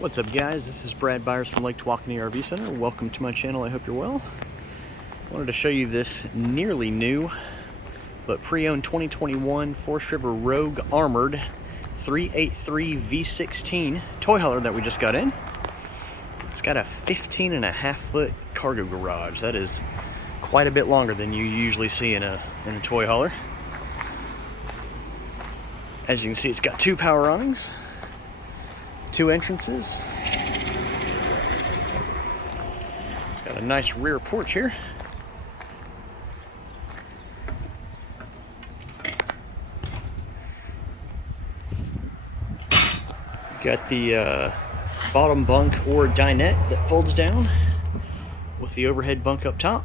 What's up, guys? This is Brad Byers from Lake Tawakoni RV Center. Welcome to my channel. I hope you're well. I wanted to show you this nearly new but pre-owned 2021 Forest River Rogue Armored 383 V16 toy hauler that we just got in. It's got a 15.5 foot cargo garage. That is quite a bit longer than you usually see in a toy hauler. As you can see, it's got two power awnings, two entrances. It's got a nice rear porch here. Got the bottom bunk or dinette that folds down with the overhead bunk up top.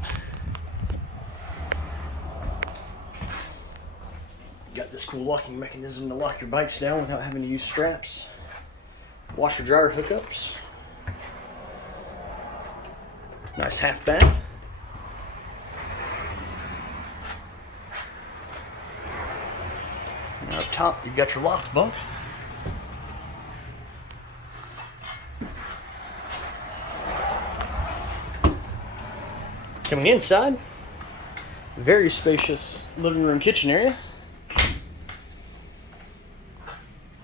Got this cool locking mechanism to lock your bikes down without having to use straps. Washer dryer hookups. Nice half bath. And up top you've got your loft bunk. Coming inside, very spacious living room kitchen area.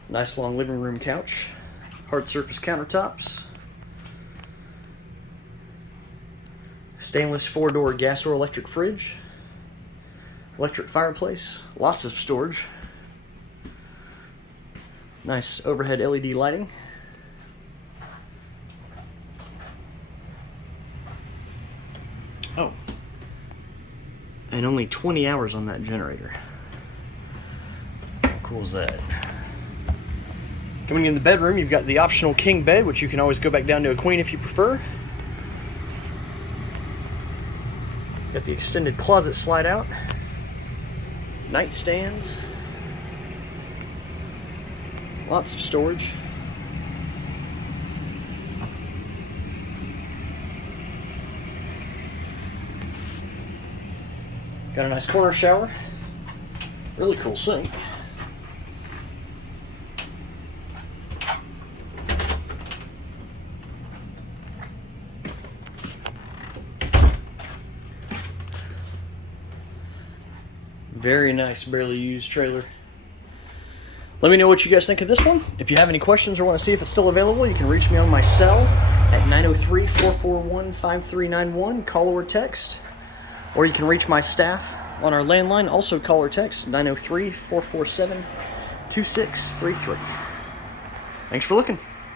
Nice long living room couch. Hard surface countertops. Stainless 4-door gas or electric fridge. Electric fireplace. Lots of storage. Nice overhead LED lighting. Oh. And only 20 hours on that generator. How cool is that? Coming in the bedroom, you've got the optional king bed, which you can always go back down to a queen if you prefer. Got the extended closet slide out. Nightstands. Lots of storage. Got a nice corner shower. Really cool sink. Very nice, barely used trailer. Let me know what you guys think of this one. If you have any questions or want to see if it's still available, you can reach me on my cell at 903-441-5391, call or text. Or you can reach my staff on our landline, also call or text, 903-447-2633. Thanks for looking.